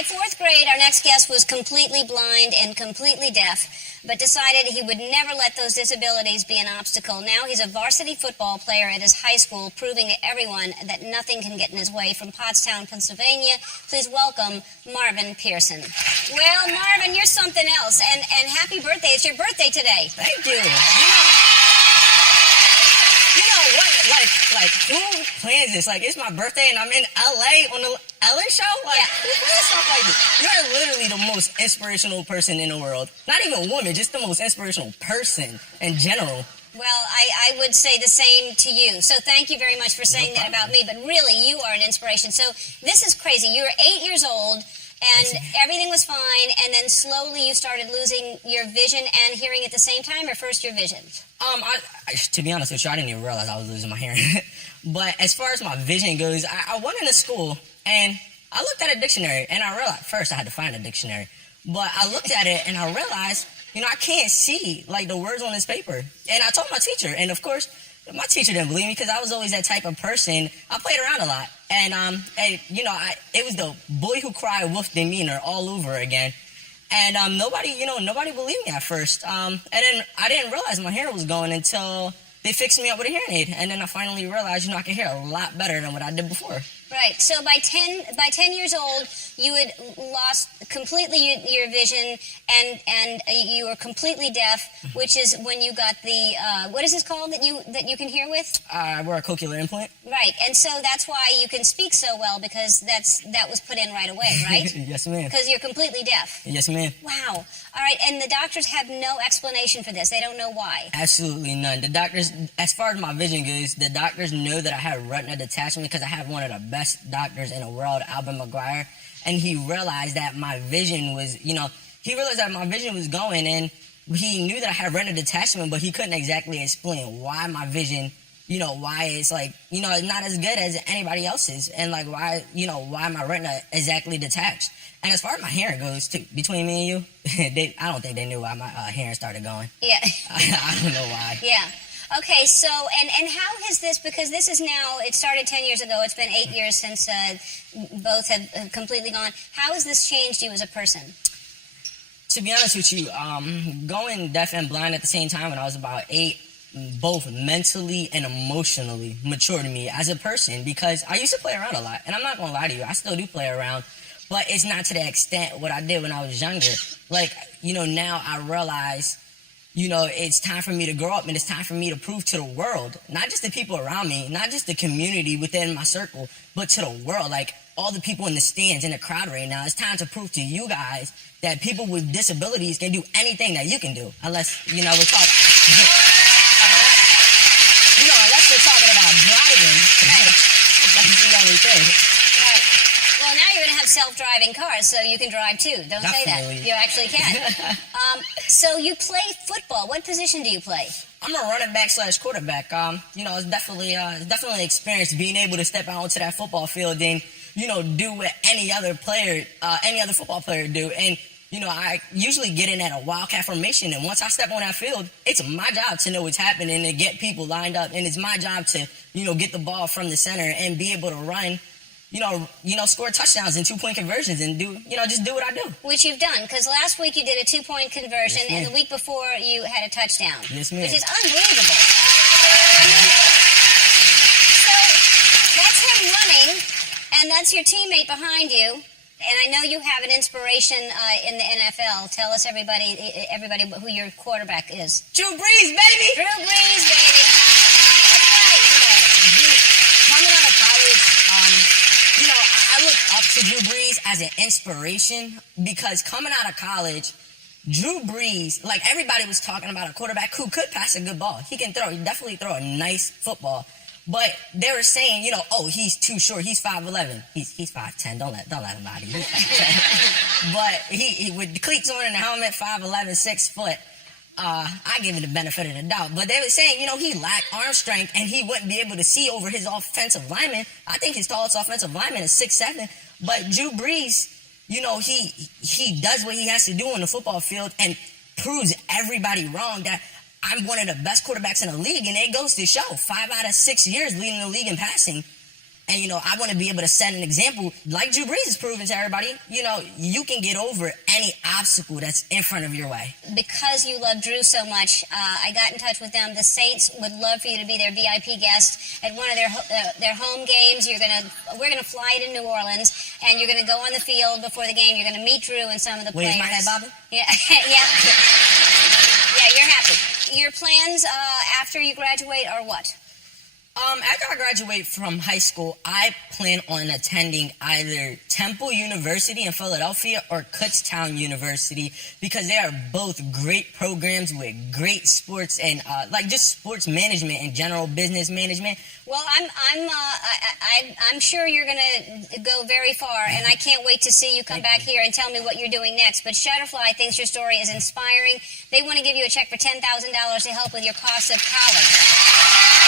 By fourth grade, our next guest was completely blind and completely deaf, but decided he would never let those disabilities be an obstacle. Now he's a varsity football player at his high school, proving to everyone that nothing can get in his way. From Pottstown, Pennsylvania, please welcome Marvin Pearson. Well, Marvin, you're something else, and happy birthday. It's your birthday today. Thank you. You know what? Like, who plans this? Like, it's my birthday and I'm in LA on the Ellen show? Like, who plans stuff like this? You're literally the most inspirational person in the world. Not even a woman, just the most inspirational person in general. Well, I would say the same to you. So thank you very much for saying that about me. But really, you are an inspiration. So this is crazy. You were 8 years old, and everything was fine, and then slowly you started losing your vision and hearing at the same time, or first your vision? To be honest with you, I didn't even realize I was losing my hearing. But as far as my vision goes, I went into school, and I looked at a dictionary, and I realized, first I had to find a dictionary, but I looked at it, and I realized, I can't see, like, the words on this paper. And I told my teacher, and of course, my teacher didn't believe me because I was always that type of person. I played around a lot, and it was the boy who cried wolf demeanor all over again. And nobody believed me at first. And then I didn't realize my hearing was going until they fixed me up with a hearing aid. And then I finally realized, I can hear a lot better than what I did before. Right. So by 10 years old, you had lost completely your vision, and you were completely deaf, which is when you got the what is this called that you can hear with? I wear a cochlear implant. Right. And so that's why you can speak so well, because that was put in right away, right? Yes, ma'am. Because you're completely deaf. Yes, ma'am. Wow. All right. And the doctors have no explanation for this. They don't know why. Absolutely none. The doctors, as far as my vision goes, the doctors know that I have retina detachment because I have one of the best doctors in the world, Albert McGuire, and he realized that my vision was, going, and he knew that I had retina detachment, but he couldn't exactly explain why my vision, why it's like, not as good as anybody else's, and like why my retina exactly detached. And as far as my hearing goes, too, between me and you, I don't think they knew why my hearing started going. Yeah. I don't know why. Yeah. Okay, so, and how has this, because this is now, it started 10 years ago, it's been 8 years since both have completely gone. How has this changed you as a person? To be honest with you, going deaf and blind at the same time when I was about 8, both mentally and emotionally matured me as a person, because I used to play around a lot, and I'm not going to lie to you, I still do play around, but it's not to the extent what I did when I was younger. Like, now I realize, it's time for me to grow up, and it's time for me to prove to the world, not just the people around me, not just the community within my circle, but to the world, like all the people in the stands, in the crowd right now. It's time to prove to you guys that people with disabilities can do anything that you can do, unless, we're talking, unless we're talking about driving. That's the only thing. Right. Well, now you're going to have self-driving cars, so you can drive too. Don't Definitely. say that. You actually can. So you play football. What position do you play? I'm a running back / quarterback. It's definitely an experience being able to step out onto that football field and, do what any other football player do. And, I usually get in at a wildcat formation, and once I step on that field, it's my job to know what's happening and get people lined up, and it's my job to, get the ball from the center and be able to run, score touchdowns and 2-point conversions and just do what I do. Which you've done, because last week you did a 2-point conversion, Yes, and the week before you had a touchdown. Yes, ma'am. Which is unbelievable. I mean, so that's him running, and that's your teammate behind you. And I know you have an inspiration in the NFL. Tell us, everybody who your quarterback is. Drew Brees, baby! Drew Brees, baby. That's right. Coming out of college, I look up to Drew Brees as an inspiration, because coming out of college, Drew Brees, like everybody was talking about a quarterback who could pass a good ball. He can definitely throw a nice football. But they were saying, he's too short. He's 5'11". He's 5'10". Don't let him lie to you. He's 5'10". But he with the cleats on and the helmet, 5'11", 6 foot. I give it the benefit of the doubt. But they were saying, he lacked arm strength and he wouldn't be able to see over his offensive lineman. I think his tallest offensive lineman is 6'7". But Drew Brees, he does what he has to do on the football field and proves everybody wrong that I'm one of the best quarterbacks in the league, and it goes to show 5 out of 6 years leading the league in passing. And, I want to be able to set an example, like Drew Brees is proving to everybody, you can get over any obstacle that's in front of your way. Because you love Drew so much, I got in touch with them. The Saints would love for you to be their VIP guest at one of their home games. We're gonna fly to New Orleans, and you're gonna go on the field before the game. You're gonna meet Drew and some of the players. Wait, is my head bobbing? Yeah, yeah, yeah. You're happy. Your plans after you graduate are what? After I graduate from high school, I plan on attending either Temple University in Philadelphia or Kutztown University, because they are both great programs with great sports and just sports management and general business management. Well, I'm sure you're going to go very far, and I can't wait to see you come back here and tell me what you're doing next. But Shutterfly thinks your story is inspiring. They want to give you a check for $10,000 to help with your cost of college.